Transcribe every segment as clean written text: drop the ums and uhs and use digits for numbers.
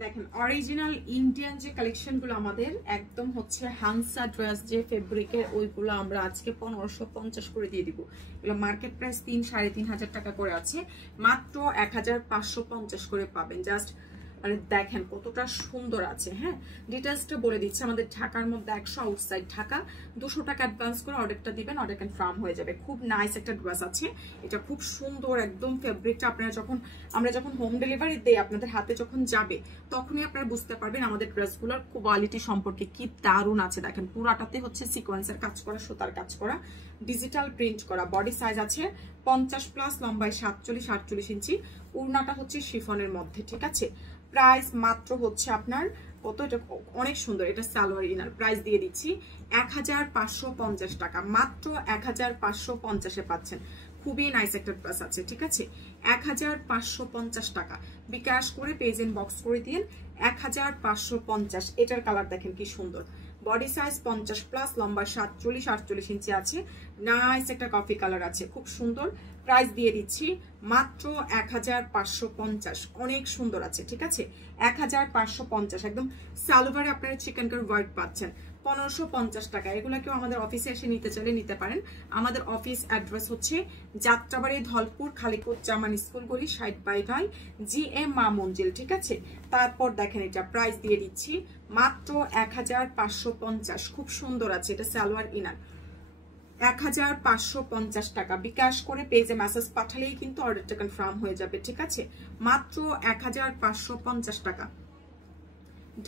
দেখেন original Indian যে কালেকশনগুলো আমাদের একদম হচ্ছে হানসা ড্রেস যে ফেব্রিকের, ওইগুলো আমরা আজকে 1550 করে দিয়ে দিব। এগুলো মার্কেট প্রাইস 3-3.5 টাকা করে আছে, মাত্র 1550 করে পাবেন। জাস্ট মানে দেখেন কতটা সুন্দর আছে। হ্যাঁ, ডিটেলসটা বলে দিচ্ছি। আমাদের ঢাকার মধ্যে 100, আউটসাইড ঢাকা 200 টাকা অ্যাডভান্স করে অর্ডারটা দিবেন, অর্ডার কনফার্ম হয়ে যাবে। খুব নাইস একটা ড্রেস আছে, এটা খুব সুন্দর একদম ফেব্রিকটা। আপনারা আমরা যখন হোম ডেলিভারি দেই আপনাদের হাতে যখন যাবে তখনই আপনারা বুঝতে পারবেন আমাদের ড্রেসগুলোর কোয়ালিটি সম্পর্কে। কি দারুণ আছে দেখেন, পুরাটাতে হচ্ছে সিকোয়েন্সের কাজ করা, সুতার কাজ করা, ডিজিটাল প্রিন্ট করা। বডি সাইজ আছে 50+, লম্বায় 47-48 ইঞ্চি। উড়নাটা হচ্ছে শিফনের মধ্যে, ঠিক আছে। প্রাইস মাত্র হচ্ছে আপনার কত, এটা অনেক সুন্দর, এটা সালোয়ার ইনার। প্রাইস দিয়ে দিচ্ছি 1550 টাকা, মাত্র 1550-এ পাচ্ছেন। খুবই নাইস একটা ড্রেস আছে, ঠিক আছে। 1550 টাকা বিকাশ করে পেজ এন্ড বক্স করে দিন 1550। এটার কালার দেখেন কি সুন্দর। বডি সাইজ 50+, লম্বা 47-48 ইঞ্চি আছে। নাইস একটা কফি কালার আছে, খুব সুন্দর। প্রাইস দিয়ে দিচ্ছি মাত্র 1550। অনেক সুন্দর আছে, ঠিক আছে। 1550 একদম সালোয়ারে আপনারা চিকেন কারি ওয়ার্ক পাচ্ছেন 1550 টাকা। এগুলা কেউ আমাদের অফিসে এসে নিতে চাইলে নিতে পারেন। আমাদের অফিস অ্যাড্রেস হচ্ছে যাত্রাবাড়ি, ধলপুর, খালিকুজ্জামান স্কুল গলি, 60/5 GM মা মঞ্জিল, ঠিক আছে। তারপর দেখেন এটা প্রাইস দিয়ে দিচ্ছি মাত্র 1550। খুব সুন্দর আছে, এটা সালোয়ার ইনার। 1550 টাকা বিকাশ করে পেজে মেসেজ পাঠালেই কিন্তু অর্ডারটা কনফার্ম হয়ে যাবে, ঠিক আছে। মাত্র 1550 টাকা।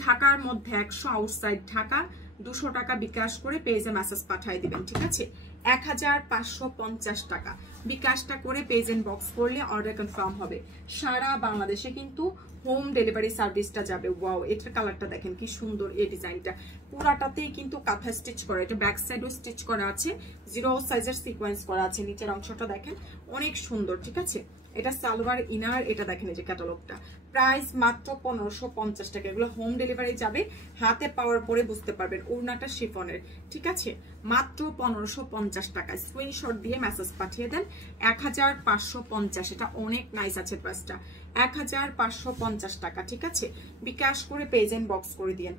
ঢাকার মধ্যে 100, আউটসাইড ঢাকা 200 টাকা বিকাশ করে পেজে মেসেজ পাঠিয়ে দিবেন, ঠিক আছে। 1550 টাকা বিকাশটা করে পেজ এন্ড বক্স করলে অর্ডার কনফার্ম হবে। সারা বাংলাদেশে কিন্তু হোম ডেলিভারি সার্ভিসটা যাবে। ওয়াও, এটার কালারটা দেখেন কি সুন্দর। এই ডিজাইনটা পুরাটাতেই কিন্তু কাঁথা স্টিচ করা, এটা ব্যাক সাইডও স্টিচ করা আছে, 0 সাইজের সিকোয়েন্স করা আছে। নিচের অংশটা দেখেন অনেক সুন্দর, ঠিক আছে। এটা সালোয়ার ইনার, এটা দেখেন এই যে ক্যাটালগটা। প্রাইস মাত্র 1550 টাকা। এগুলো হোম ডেলিভারি যাবে, হাতে পাওয়ার পরে বুঝতে পারবেন। ওড়নাটা শিফনের, ঠিক আছে। মাত্র 1550 টাকা। স্ক্রিনশট দিয়ে মেসেজ পাঠিয়ে দেন 1550। এটা অনেক নাইস আছে ড্রেসটা। 1550 টাকা, ঠিক আছে। বিকাশ করে পেজ এন্ড বক্স করে দিয়েন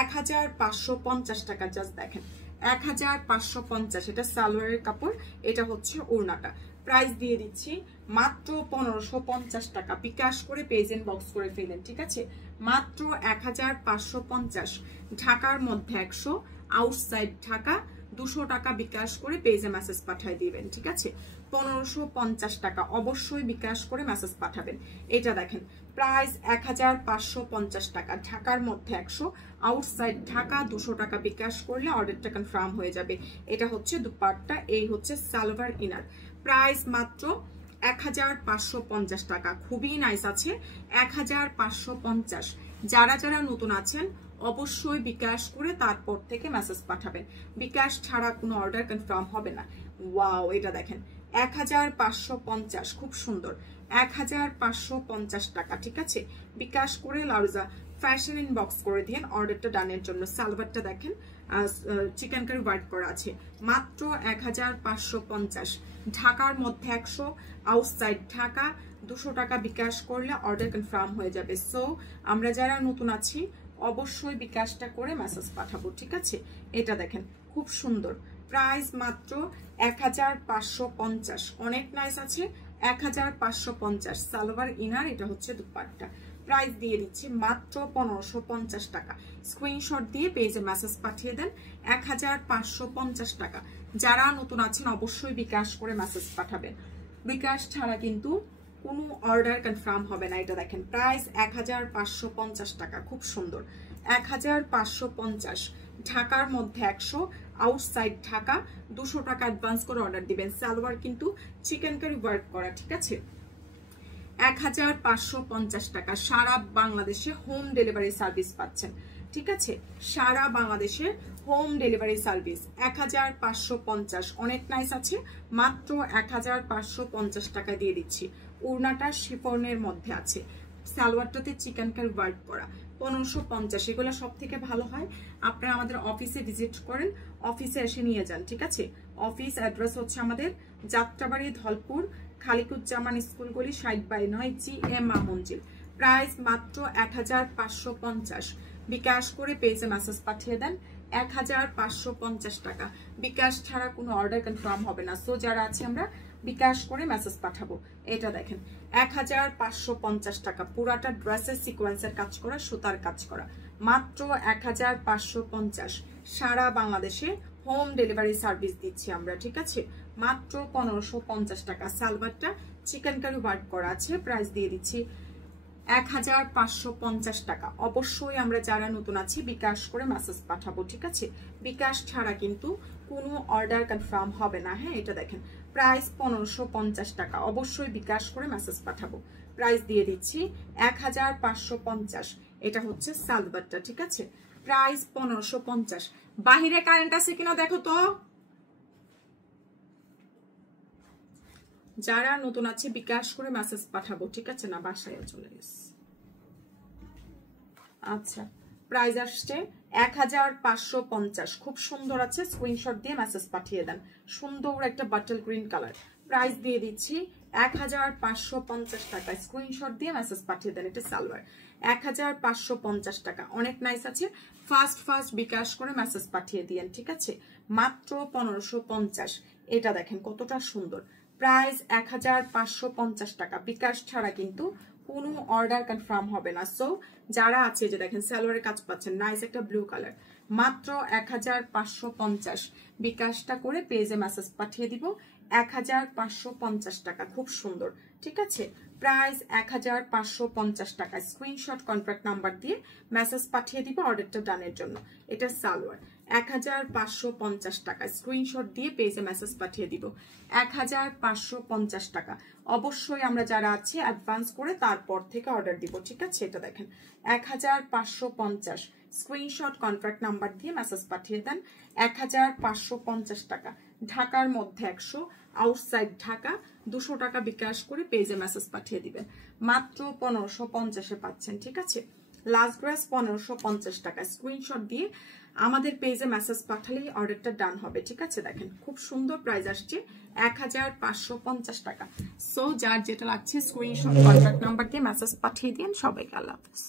1550 টাকা। জাস্ট দেখেন 1550। এটা সালোয়ারের কাপড়, এটা হচ্ছে ওড়নাটা। প্রাইস দিয়ে দিচ্ছি মাত্র 1550 টাকা। বিকাশ করে পেজ এন্ড বক্স করে ফেলেন, ঠিক আছে। মাত্র 1550। ঢাকার মধ্যে 100, আউটসাইড ঢাকা 200 টাকা বিকাশ করে পেজে মেসেজ পাঠিয়ে দিবেন, ঠিক আছে। 1550 টাকা অবশ্যই বিকাশ করে মেসেজ পাঠাবেন। এটা দেখেন প্রাইস 1550 টাকা। ঢাকার মধ্যে 100, আউটসাইড ঢাকা 200 টাকা বিকাশ করলে অর্ডারটা কনফার্ম হয়ে যাবে। এটা হচ্ছে দুপাট্টা, এই হচ্ছে সালোয়ার ইনার। প্রাইস মাত্র 1550 টাকা। খুবই নাইস আছে। 1550। যারা যারা নতুন আছেন অবশ্যই বিকাশ করে তারপর থেকে মেসেজ পাঠাবেন। বিকাশ ছাড়া কোনো অর্ডার কনফার্ম হবে না। ওয়াও, এটা দেখেন 1550। খুব সুন্দর। 1550 টাকা, ঠিক আছে। বিকাশ করে লাউজা ফ্যাশন ইনবক্স করে দিন অর্ডারটা ডানের জন্য। সালোয়ারটা দেখেন চিকেন কারি ওয়ার্ক করা আছে। মাত্র 1550। ঢাকার মধ্যে 100, আউটসাইড ঢাকা 200 টাকা বিকাশ করলে অর্ডার কনফার্ম হয়ে যাবে। সো আমরা যারা নতুন আছি অবশ্যই বিকাশটা করে মেসেজ পাঠাবো, ঠিক আছে। এটা দেখেন খুব সুন্দর। প্রাইস মাত্র 1550। অনেক নাইস আছে। 1550 সালোয়ার ইনার, এটা হচ্ছে দুপাট্টা। প্রাইস দিয়ে দিচ্ছি মাত্র 1550 টাকা। স্ক্রিনশট দিয়ে পেজে মেসেজ পাঠিয়ে দেন 1550 টাকা। যারা নতুন আছেন অবশ্যই বিকাশ করে মেসেজ পাঠাবেন। বিকাশ ছাড়া কিন্তু কোনো অর্ডার কনফার্ম হবে না। এটা দেখেন প্রাইস 1550 টাকা। খুব সুন্দর। 1550। ঢাকার মধ্যে 100, আউটসাইড ঢাকা 200 টাকা অ্যাডভান্স করে অর্ডার দিবেন। সালোয়ার কিন্তু চিকেন কারি ওয়ার্ক করা, ঠিক আছে। 1550 টাকা। সারা বাংলাদেশে হোম ডেলিভারি সার্ভিস পাচ্ছেন, ঠিক আছে। সারা বাংলাদেশে হোম ডেলিভারি সার্ভিস 1550। অনেক নাইস আছে। মাত্র 1550 টাকা দিয়ে দিচ্ছি। ওড়নাটা শিফনের মধ্যে আছে, সালোয়ারটাতে চিকেন কারি ওয়ার্ক করা। 1550। এগুলো সব থেকে ভালো হয় আপনারা আমাদের অফিসে ভিজিট করেন, অফিসে এসে নিয়ে যান, ঠিক আছে। অফিস অ্যাড্রেস হচ্ছে আমাদের যাত্রাবাড়ি, ধলপুর, খালিকুজ্জামান স্কুল গলি, 60/9 GM মা মঞ্জিল। প্রাইস মাত্র 1550। বিকাশ করে পেজে মেসেজ পাঠিয়ে দেন 1550 টাকা। বিকাশ ছাড়া কোনো অর্ডার কনফার্ম হবে না। সো যারা আছে আমরা বিকাশ করে মেসেজ পাঠাবো। এটা দেখেন 1550 টাকা, পুরাটা ড্রেসের সিকোয়েন্সের কাজ করা, সুতার কাজ করা, মাত্র 1550। সারা বাংলাদেশে হোম ডেলিভারি সার্ভিস দিচ্ছি আমরা, ঠিক আছে? মাত্র 1550 টাকা। সালোয়ারটা চিকেন কারি ওয়ার্ক করা আছে, প্রাইস দিয়ে দিচ্ছি 1550 টাকা। অবশ্যই আমরা যারা নতুন আছি বিকাশ করে মেসেজ পাঠাবো, ঠিক আছে? বিকাশ ছাড়া কিন্তু কোনো অর্ডার কনফার্ম হবে না। হ্যাঁ, এটা দেখেন প্রাইস 1550 টাকা। অবশ্যই বিকাশ করে মেসেজ পাঠাবো। প্রাইস দিয়ে দিচ্ছি 1550। এটা হচ্ছে সালোয়ারটা, ঠিক আছে? প্রাইস 1550। বাহিরে কারেন্ট আছে কিনা দেখো তো। যারা নতুন আছে বিকাশ করে মেসেজ পাঠাবো, ঠিক আছে? না বাসায় চলে গেছে। আচ্ছা, প্রাইস আসছে 1550। খুব সুন্দর আছে, স্ক্রিনশট দিয়ে মেসেজ পাঠিয়ে দেন। সুন্দর একটা বাটল গ্রিন কালার। প্রাইস দিয়ে দিচ্ছি 1550 টাকা। স্ক্রিনশট দিয়ে মেসেজ পাঠিয়ে দেন। এটা সালোয়ার 1550 টাকা। অনেক নাইস আছে। ফার্স্ট বিকাশ করে মেসেজ পাঠিয়ে দিয়েন, ঠিক আছে? মাত্র 1550। এটা দেখেন কতটা সুন্দর। প্রাইস 1550 টাকা। বিকাশ ছাড়া কিন্তু কোনো অর্ডার কনফার্ম হবে না। সো যারা আছে যে দেখেন সালোয়ারের কাজ পাচ্ছেন, নাইস একটা ব্লু কালার, মাত্র 1550। বিকাশটা করে পেজে মেসেজ পাঠিয়ে দিব 1550 টাকা। খুব সুন্দর, ঠিক আছে? প্রাইস 1550 টাকা। স্ক্রিনশট কন্ট্রাক্ট নাম্বার দিয়ে মেসেজ পাঠিয়ে দিব অর্ডারটা ডানের জন্য। এটা সালোয়ার 1550 টাকা। স্ক্রিনশট দিয়ে পেজে মেসেজ পাঠিয়ে দিব 1550 টাকা। অবশ্যই আমরা যারা আছি অ্যাডভান্স করে তারপর থেকে অর্ডার দিব, ঠিক আছে? এটা দেখেন 1550। স্ক্রিনশট কন্ট্রাক্ট নাম্বার দিয়ে মেসেজ পাঠিয়ে দেন 1550 টাকা। ঢাকার মধ্যে 100, আউটসাইড ঢাকা 200 টাকা বিকাশ করে পেজে মেসেজ পাঠিয়ে দিবেন। মাত্র 1550-এ পাচ্ছেন, ঠিক আছে? লাস্ট ড্রেস 1550 টাকা। স্ক্রিনশট দিয়ে আমাদের পেজে মেসেজ পাঠালেই অর্ডারটা ডান হবে, ঠিক আছে? দেখেন খুব সুন্দর। প্রাইস আসছে 1550 টাকা। সো যার যেটা লাগছে স্ক্রিনশট কন্ট্যাক্ট নাম্বার দিয়ে মেসেজ পাঠিয়ে দিন। সবাইকে আল্লাহ হাফেজ।